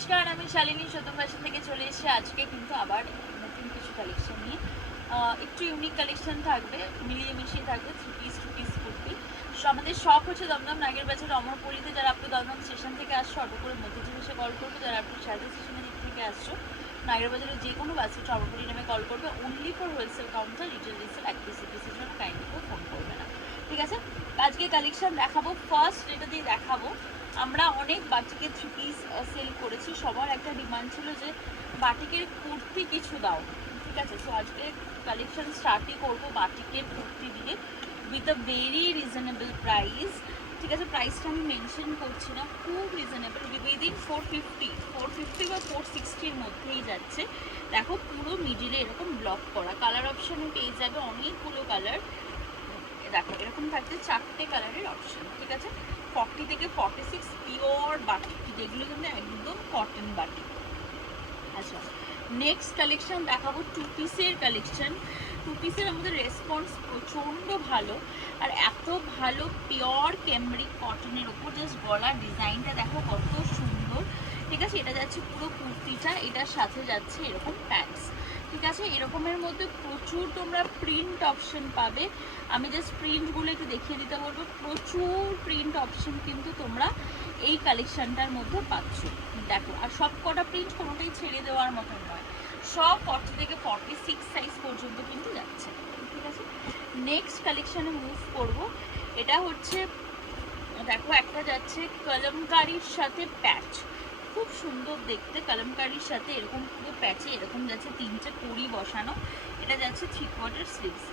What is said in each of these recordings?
নমস্কার, আমি শালিনী সতম ফ্যাশন থেকে চলে এসেছি। আজকে কিন্তু আবার নতুন কিছু কালেকশন নিয়ে একটু ইউনিক কালেকশন থাকবে, মিলিয়ে মিশিয়ে থাকবে। Three piece two piece kurti. আমাদের শপ হচ্ছে দমদম নাগের বাজার অমরপুরীতে। যারা আপনি দমদম স্টেশন থেকে আসছো অটো করে মধ্যে এসে কল করবে। যারা আপনি সারদা স্টেশনের দিক থেকে আসছো নাগের বাজারের যে কোনো বাস হচ্ছে অমরপুরী নামে কল করবে। Only for wholesale counter, retail resale, এক পিস পিসের জন্য কাইন্ডলি করে ফোন করবে না, ঠিক আছে? আজকে কালেকশন দেখাবো। ফার্স্ট যেটা দিয়ে দেখাবো, আমরা অনেক বাটিকের থ্রি পিস সেল করেছি। সবার একটা ডিমান্ড ছিল যে বাটিকের কুর্তি কিছু দাও, ঠিক আছে? সো আজকে কালেকশন স্টার্টই করবো বাটিকের কুর্তি দিয়ে with a very reasonable price, ঠিক আছে? প্রাইসটা আমি মেনশন করছি না, খুব রিজনেবল, উইদিন 450 বা 460-র মধ্যেই যাচ্ছে। দেখো পুরো মিডিলে এরকম ব্লক করা, কালার অপশানে পেয়ে যাবে অনেকগুলো কালার। দেখো এরকম থাকছে চারটে কালারের অপশন, ঠিক আছে? 40 থেকে 46 পিওর বাটিক, যেগুলো কিন্তু একদম কটন বাটিক। আচ্ছা, নেক্সট কালেকশন দেখাবো টু পিসের কালেকশন। টু পিসের আমাদের রেসপন্স প্রচণ্ড ভালো, আর এত ভালো পিওর ক্যামরিক কটনের ওপর জাস্ট গলার ডিজাইনটা দেখো কত সুন্দর, ঠিক আছে? এটা যাচ্ছে পুরো কুর্তিটা, এটার সাথে যাচ্ছে এরকম প্যান্টস, ঠিক আছে? এরকমের মধ্যে প্রচুর তোমরা প্রিন্ট অপশন পাবে। আমি জাস্ট প্রিন্টগুলো একটু দেখিয়ে দিতে বলবো। প্রচুর প্রিন্ট অপশন কিন্তু তোমরা এই কালেকশনটার মধ্যে পাচ্ছ, দেখো। আর সব কটা প্রিন্ট কোনোটাই ছেড়ে দেওয়ার মতন নয়, সব 40 থেকে 46 সাইজ পর্যন্ত কিন্তু যাচ্ছে, ঠিক আছে? নেক্সট কালেকশনে মুভ করব। এটা হচ্ছে দেখো একটা যাচ্ছে কলমকারির সাথে প্যাচ, খুব সুন্দর দেখতে। কলমকারির সাথে এরকম পুরো প্যাচে এরকম যাচ্ছে তিনটে কড়ি বসানো। এটা যাচ্ছে 3/4 স্লিভস,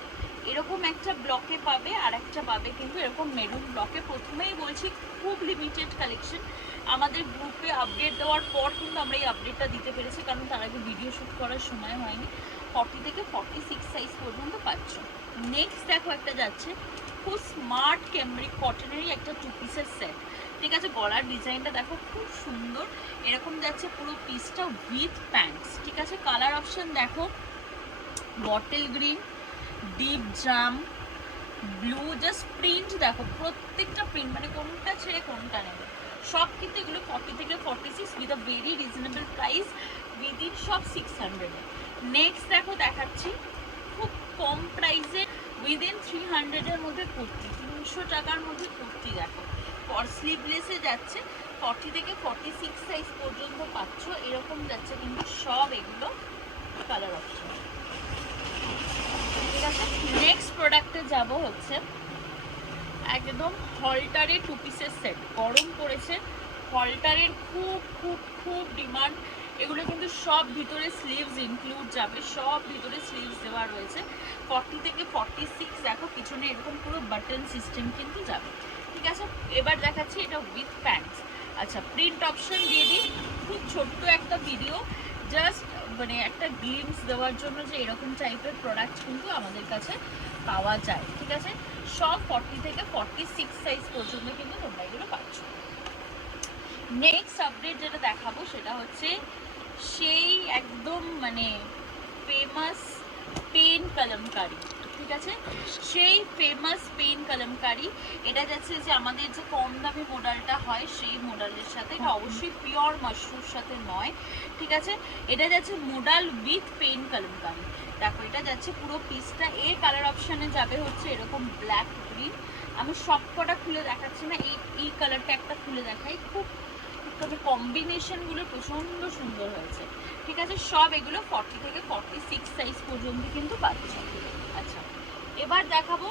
এরকম একটা ব্লকে পাবে, আর একটা পাবে কিন্তু এরকম মেরুন ব্লকে। প্রথমেই বলছি খুব লিমিটেড কালেকশন, আমাদের গ্রুপে আপডেট দেওয়ার পর কিন্তু আমরা এই আপডেটটা দিতে পেরেছি, কারণ তার আগে ভিডিও শ্যুট করার সময় হয়নি। 40 থেকে 46 সাইজ পর্যন্ত পাচ্ছ। নেক্সট দেখো একটা যাচ্ছে খুব স্মার্ট ক্যামরিক কটনেরই একটা টু পিসের সেট, ঠিক আছে? গলার ডিজাইনটা দেখো খুব সুন্দর, এরকম যাচ্ছে পুরো পিসটা উইথ প্যান্টস, ঠিক আছে? কালার অপশন দেখো বটল গ্রিন, ডিপ জাম, ব্লু, জাস্ট প্রিন্ট দেখো প্রত্যেকটা প্রিন্ট, মানে কোনটা ছেড়ে কোনটা নেবে। সব কিন্তু এগুলো 40 থেকে 46 with a very reasonable price, within সব 600। নেক্সট দেখো দেখাচ্ছি খুব কম প্রাইসে উইদিন 300-এর মধ্যে কুর্তি, 300 টাকার মধ্যে কুর্তি। দেখো ফর স্লিভলেসে যাচ্ছে 40 থেকে 46 সাইজ পর্যন্ত পাচ্ছ, এরকম যাচ্ছে কিন্তু সব এগুলো কালার অপশন, ঠিক আছে? নেক্সট প্রোডাক্টে যাব হচ্ছে একদম হলটারের টু পিসের সেট। গরম পড়েছে, হলটারের খুব খুব খুব ডিমান্ড। এগুলো কিন্তু সব ভিতরে স্লিভস ইনক্লুড যাবে, সব ভিতরে স্লিভস দেওয়া রয়েছে। 40 থেকে 46 দেখো পিছনে এরকম পুরো বাটন সিস্টেম কিন্তু যাবে, ঠিক আছে? এবার দেখাচ্ছি এটা উইথ প্যান্টস। আচ্ছা, প্রিন্ট অপশন দিয়ে দিই, খুব ছোট্ট একটা ভিডিও, জাস্ট মানে একটা গ্লিমস দেওয়ার জন্য যে এরকম টাইপের প্রোডাক্ট কিন্তু আমাদের কাছে পাওয়া যায়, ঠিক আছে? সব 40 থেকে 46 সাইজ পর্যন্ত কিন্তু তোমরা এগুলো পাচ্ছ। নেক্সট আপডেট যেটা দেখাবো সেটা হচ্ছে সেই একদম মানে ফেমাস পেন কলমকারি, ঠিক আছে? সেই ফেমাস পেন কলমকারি। এটা যাচ্ছে যে আমাদের যে কম দামি মডেলটা হয় সেই মডেলের সাথে, এটা অবশ্যই পিওর মাশরুর সাথে নয়, ঠিক আছে? এটা যাচ্ছে মডেল উইথ পেন কলমকারি। দেখো এটা যাচ্ছে পুরো পিসটা, এর কালার অপশানে যাবে হচ্ছে এরকম ব্ল্যাক গ্রিন। আমি সব কটা খুলে দেখাচ্ছি না, এই কালারটা একটা খুলে দেখাই, খুব তবে কম্বিনেশনগুলো প্রচণ্ড সুন্দর হয়েছে, ঠিক আছে? সব এগুলো 40 থেকে 46 সাইজ পর্যন্ত কিন্তু পাচ্ছে। আচ্ছা, এবার দেখাবো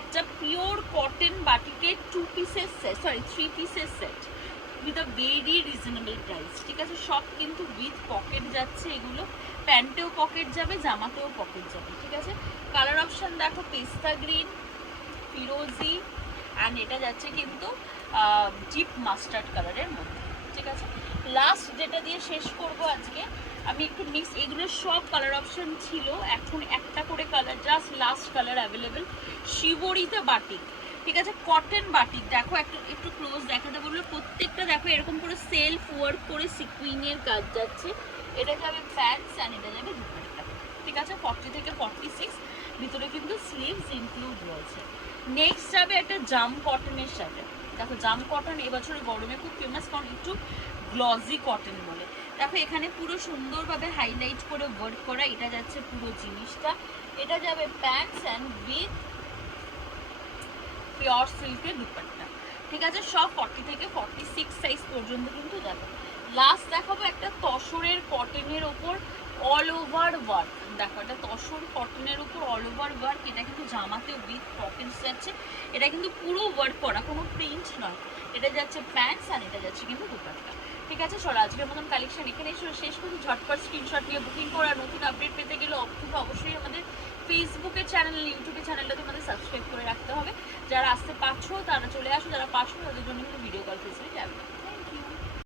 একটা পিওর কটন বাটিকের টু পিসের সেট, সরি 3 পিসের set with a very reasonable price, ঠিক আছে? সব কিন্তু উইথ পকেট যাচ্ছে, এগুলো প্যান্টেও পকেট যাবে, জামাতেও পকেট যাবে, ঠিক আছে? কালার অপশান দেখো পেস্তা গ্রিন, ফিরোজি, অ্যান্ড এটা যাচ্ছে কিন্তু ডিপ মাস্টার্ড কালারের মধ্যে, ঠিক আছে? লাস্ট যেটা দিয়ে শেষ করব আজকে, আমি একটু মিক্স, এগুলো সব কালার অপশন ছিল, এখন একটা করে colour, just last colour available. শিবরিতে বাটিক, ঠিক আছে? কটন বাটিক, দেখো একটু একটু ক্লোজ দেখাতে বলবো। প্রত্যেকটা দেখো এরকম করে সেলফ ওয়ার্ক করে সিকুইনের কাজ যাচ্ছে। এটা যাবে প্যান্টস অ্যান্ড এটা যাবে দুপাট্টা, ঠিক আছে? 40 থেকে 46, ভিতরে কিন্তু স্লিভস ইনক্লুড রয়েছে। নেক্সট যাবে একটা জাম কটনের সাথে। দেখো জাম কটন এবছরের গরমে খুব ফেমাস, কারণ একটু গ্লজি কটন বলে। দেখো এখানে পুরো সুন্দরভাবে হাইলাইট করে ওয়ার্ক করা, এটা যাচ্ছে পুরো জিনিসটা। এটা যাবে প্যান্টস অ্যান্ড উইথ পিওর সিল্কের দুপাট্টা, ঠিক আছে? সব 40 থেকে 46 সাইজ পর্যন্ত কিন্তু যাবে। লাস্ট দেখাবো একটা তসরের কটনের ওপর অল ওভার ওয়ার্ক। দেখো এটা তসর কটনের উপর অল ওভার ওয়ার্ক, এটা কিন্তু জামাতে উইথ পকেটস যাচ্ছে, এটা কিন্তু পুরো ওয়ার্ক করা, কোনো প্রিন্ট নয়। এটা যাচ্ছে প্যান্টস আর এটা যাচ্ছে কিন্তু দুপাট্টা, ঠিক আছে? চলো আজকের মতন কালেকশন এখানে শেষ করি। ঝটপট স্ক্রিনশট নিয়ে বুকিং করা। নতুন আপডেট পেতে গেলে অবশ্যই আমাদের ফেসবুকের চ্যানেল, ইউটিউবের চ্যানেলটা তোমাদের সাবস্ক্রাইব করে রাখতে হবে। যারা আসতে পারছো তারা চলে আসো, যারা পারছো তাদের জন্য কিন্তু ভিডিও কল ফেসিলিটি অ্যাভেলেবল।